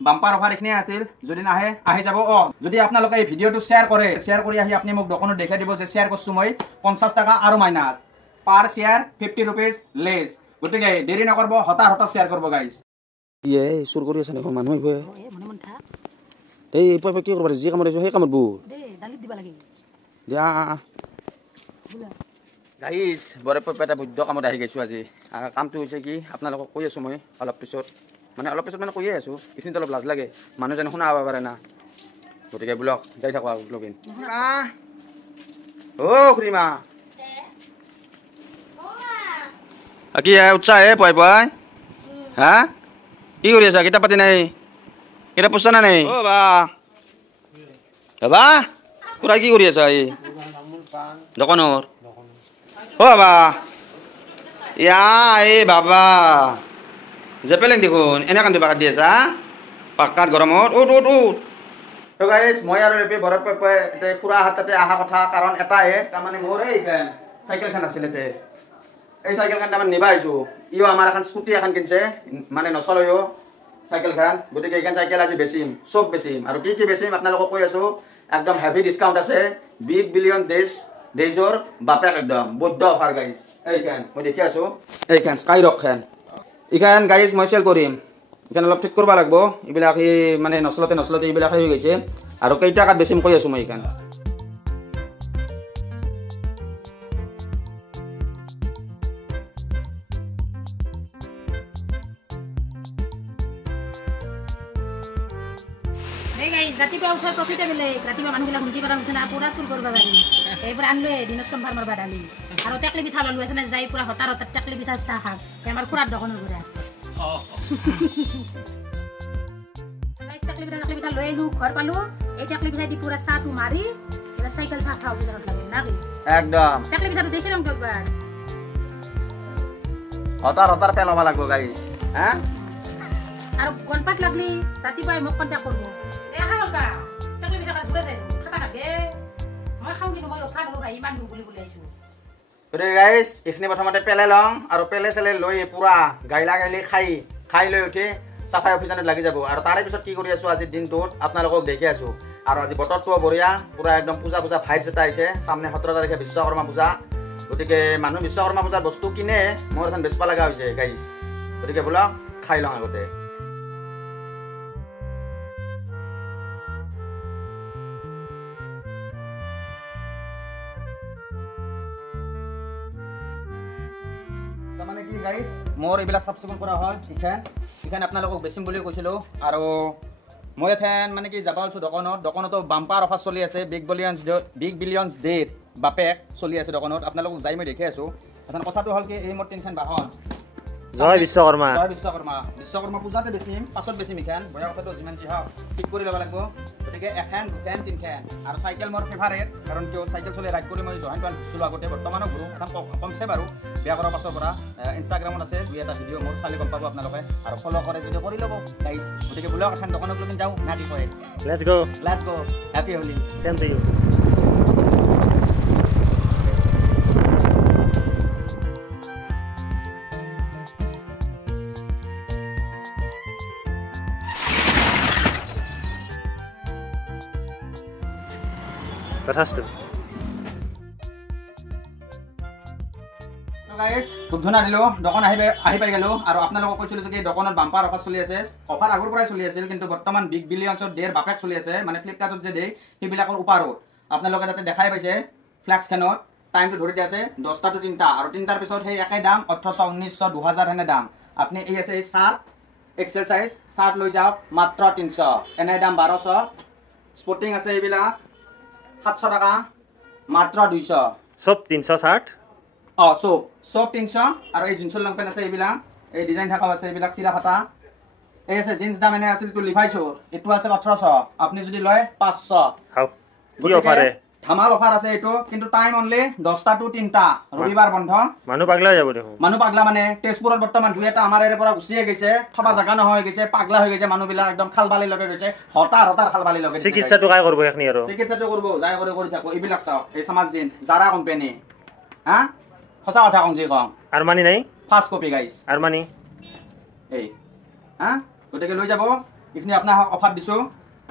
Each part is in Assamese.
বাম্পাৰ অফাৰ এইখিনিয়ে আছিল যদি নাহে আহি যাব যদি আপোনালোকে এই ভিডিঅ'টো শ্বেয়াৰ কৰে শ্বেয়াৰ কৰি আহি আপুনি মোক দোকানত দেখাই দিব যে শ্বেয়াৰ কৰিছোঁ মই 50 টাকা আৰু মাইনাছ পাৰ শ্বেয়াৰ 50 रुपीज লেছ গতিকে দেৰি নকৰিব হতা হতা শ্বেয়াৰ কৰিব গাইজ ইয়ে চুৰ কৰি আছে দেখোন মানুহ আহিব এই কি কৰিব যি কামত আহিছো সেই কামত বু দিয়া গাইজ বৰে এটা বৈধ কামত আহি গৈছোঁ আজি কামটো হৈছে কি আপোনালোকক কৈ আছোঁ মই অলপ পিছত মানে কৈয়ে আছোঁ এইখিনিত অলপ লাজ লাগে মানুহজনে শুনা পাব পাৰে না গতিকে ব্লগ যাই থাকোঁ আৰু ব্লগিন খুৰীমা কি উৎসাহ পুৱাই পুৱাই হা কি কৰি আছা কিতাপ পাতি নাই কিতাপ পঢ়ছা না নাই বাবা খুৰা কি কৰি আছা এই দোকানৰ বাবা ইয়া এই বাবা জেপেলেং দেখোন এনে কান্দি পাকাত দি আছা পাকাত গৰমত তো গাইজ মই আৰু ৰেপি বৰত খুৰা হাততে অহা কথা কাৰণ এটাই তাৰমানে মোৰ এইখন চাইকেলখন আছিলে এই চাইকেলখন তাৰমানে নিবা আহিছোঁ ইও আমাৰ এখন স্কুটি এখন কিনছে মানে নচলেও চাইকেলখন গতিকে এইখন চাইকেল আজি বেচিম চব বেচিম আৰু কি বেচিম আপোনালোকক কৈ আছোঁ একদম হেভি ডিছকাউণ্ট আছে বিগ বিলিয়ন ডেইজৰ বাপেক একদম বৈধ অফাৰ গাইজ এইখন মই দেখি আছোঁ এইখন স্কাই ৰকখন এইখন গাইজ মই চেল কৰিম এইখন অলপ ঠিক কৰিব লাগিব এইবিলাক এই মানে নচলতে এইবিলাক হৈ গৈছে আৰু কেইটাকাত বেচিম কৈ আছোঁ মই এইখন ৰাতিপুৱা উঠাৰ প্ৰফিটে বেলেগ ৰাতিপুৱা মানুহবিলাক শুনকি পৰা উঠে না পুৰা চুৰ কৰিব পাৰি এইবোৰ আনলোৱে দিনত চম্ভাৰ মাৰবা ডালি আৰু টেকলি পিঠা ল'লো এখানে যাই পুৰা হতাৰ টেকলি পিঠাৰ চাহ খাম আমাৰ খুৰাৰ দোকানৰ পৰা টেকলি পিঠা লৈ আহিলোঁ ঘৰ পালোঁ এই টেকলি পিঠা দি পুৰা চাহটো মাৰি চাইকেল চাহ খাওঁ ভিতৰত লাগে নাকি একদম টেকলি পিঠাটো দেখি লম একবাৰ হতাৰ পেলাব লাগিব গাইজ হা আৰু গণপাত লাগলি ৰাতিপুৱাই মোক কণ্টেক্ট কৰিব দেখা হকা টেকলি পিঠা জুৰে যায় খাবা লাগে মই খাওঁ কিন্তু মই ৰখা নৰো ভাই ইমান দিওঁ বুলি আহিছোঁ গাইজ এইখিনি প্ৰথমতে পেলাই লওঁ আৰু পেলে লৈ পুৰা গাইলা খাই লৈ উঠি চাফাই অভিযানত লাগি যাব আৰু তাৰে পিছত কি কৰি আছোঁ আজিৰ দিনটোত আপোনালোকক দেখি আছোঁ আৰু আজি বতৰটোও বঢ়িয়া পুৰা একদম পূজা ভাইবছ এটা আহিছে সামনে 17 তাৰিখে বিশ্বকৰ্মা পূজা গতিকে মানুহ বিশ্বকৰ্মা পূজাৰ বস্তু কিনে মোৰ এখন বেচবা লগা হৈছে গাইজ গতিকে বোলা খাই লওঁ আগতে মানে কি গাইজ মোৰ এইবিলাক চাফ চিকুণ কৰা হ'ল এইখান আপোনালোকক বেচিম বুলি কৈছিলোঁ আৰু মই এথেন মানে কি যাব আছোঁ দোকানতো বাম্পাৰ অফাৰ চলি আছে বিগ বিলিয়নছ ডেৰ বাপেক চলি আছে দোকানত আপোনালোকক যাই মই দেখি আছোঁ এখন কথাটো হ'ল কি এই মোৰ তিনিখন বাহন জয় বিশ্বকৰ্মা পূজাতে বেচিম পাছত বেচিম এইখান বয়া কথাটো যিমান যি হওক ঠিক কৰি ল'ব লাগিব গতিকে এখন দুখন তিনিখন আৰু চাইকেল মোৰ ফেভাৰেট কাৰণ কিয় চাইকেল চলি ৰাইড কৰি মই জহান ঘূৰিছিলোঁ আগতে বৰ্তমানো ঘূৰোঁ এখন কমছে বাৰু বিয়া কৰাৰ পাছৰ পৰা ইনষ্টাগ্ৰামত আছে দুই এটা ভিডিঅ' মোৰ চালি গম পাব আপোনালোকে আৰু ফ'ল' কৰে যদি কৰি ল'ব গাইজ গতিকে বোলক এখন দোকানত লৈ যাওঁ না কি কয় let's go' happy Holi same to you খুব ধুনীয়া দিলোঁ দোকান আহি পাই গ'লোঁ আৰু আপোনালোকক কৈছিলোঁ যে দোকানত বাম্পাৰ অফাৰ চলি আছে অফাৰ আগৰ পৰাই চলি আছিল কিন্তু বৰ্তমান বিগ বিলিয়নছৰ ডেৰ বাপেক চলি আছে মানে ফ্লিপকাৰ্টত যে দিয়ে সেইবিলাকৰ ওপৰত আপোনালোকে তাতে দেখাই পাইছে ফ্লেক্সখনত টাইমটো ধৰি দিয়া আছে 10টা to 3টা আৰু 3টাৰ পিছত সেই একেই দাম 1800 1900 2000 হেনে দাম আপুনি এই আছে এই চাৰ্ট এক্সেল চাইজ চাৰ্ট লৈ যাওক মাত্ৰ 300 এনে দাম 1200 স্পৰ্টিং আছে এইবিলাক 700 টাকা মাত্ৰ 200 সব 300 60 সব 300 আৰু এই জিন্সৰ লং পেন্ট আছে এইবিলাক এই ডিজাইন থাকা আছে এইবিলাক চিৰা ফাটা এই আছে জিন্স দাম এনে আছিল তো লিভাইছো এটো আছে 1800 আপনি যদি লয় 500 হাও কি অফারে ধামাল অফার আছে এটো কিন্তু টাইম অনলি 10টা to 3টা রবিবার বন্ধ মানু পাগলা যাব দেখো মানু পাগলা মানে তেজপুৰত বৰ্তমান দুই এটা আমাৰ এৰে পৰা গুছিয়ে গৈছে থবা জাগা নহয় গৈছে পাগলা হৈ গৈছে মানুহ বিলাক একদম খালবালি লগে গৈছে হতাৰ খালবালি লগে চিকিৎসাটো কাই কৰব এখনি আৰু চিকিৎসাটো কৰব যাই কৰি থাকো এইবিলাক চাও এই সমাজ জিন্স জাৰা কোম্পানী হা সঁচা কথা কওঁ যি কওঁ আৰমানি নাই ফাৰ্স্ট কপি গাইস আৰমানি এই হা গটকে লৈ যাব এইখিনি আপোনাক অফাৰ দিছোঁ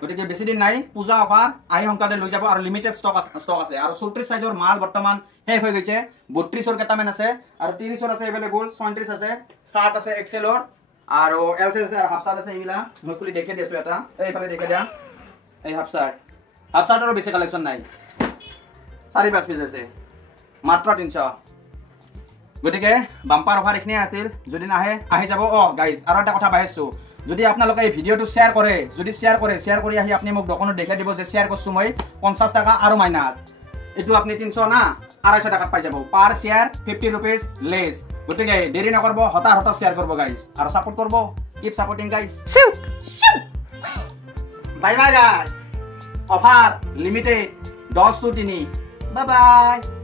গতিকে বেছি দিন নাই পূজা অফাৰ আহি সোনকালে লৈ যাব আৰু লিমিটেড ষ্টক আছে আৰু 34 সাইজৰ মাল বৰ্তমান শেষ হৈ গৈছে 32ৰ কেইটামান আছে আৰু 30ৰ আছে এভেইলেবল 34 আছে শাৰ্ট আছে এক্সেলৰ আৰু এল সাইজ আছে আৰু হাফ শাৰ্ট আছে এইবিলাক মই খুলি দেখাই দিছোঁ এটা এইফালে দেখাই দিয়া এই হাফ শাৰ্টৰো বেছি কালেকশ্যন নাই 4-5 পিচ আছে মাত্ৰ 300 গতিকে বাম্পাৰ অফাৰ এইখিনিয়ে আছিল যদি নাহে আহি যাব গাইজ আৰু এটা কথা পাইছোঁ যদি আপোনালোকে এই ভিডিঅ'টো শ্বেয়াৰ কৰে যদি শ্বেয়াৰ কৰি আহি আপুনি মোক দোকানত দেখাই দিব যে শ্বেয়াৰ কৰিছোঁ মই 50 টাকা আৰু মাইনাছ এইটো আপুনি 300 না 250 টাকাত পাই যাব পাৰ শ্বেয়াৰ 50 rupees লেছ গতিকে দেৰি নকৰিব হতাৰ শ্বেয়াৰ কৰিব গাইজ আৰু ছাপোৰ্ট কৰিব keep supporting guys bye bye guys offer limited 10 to 3 bye by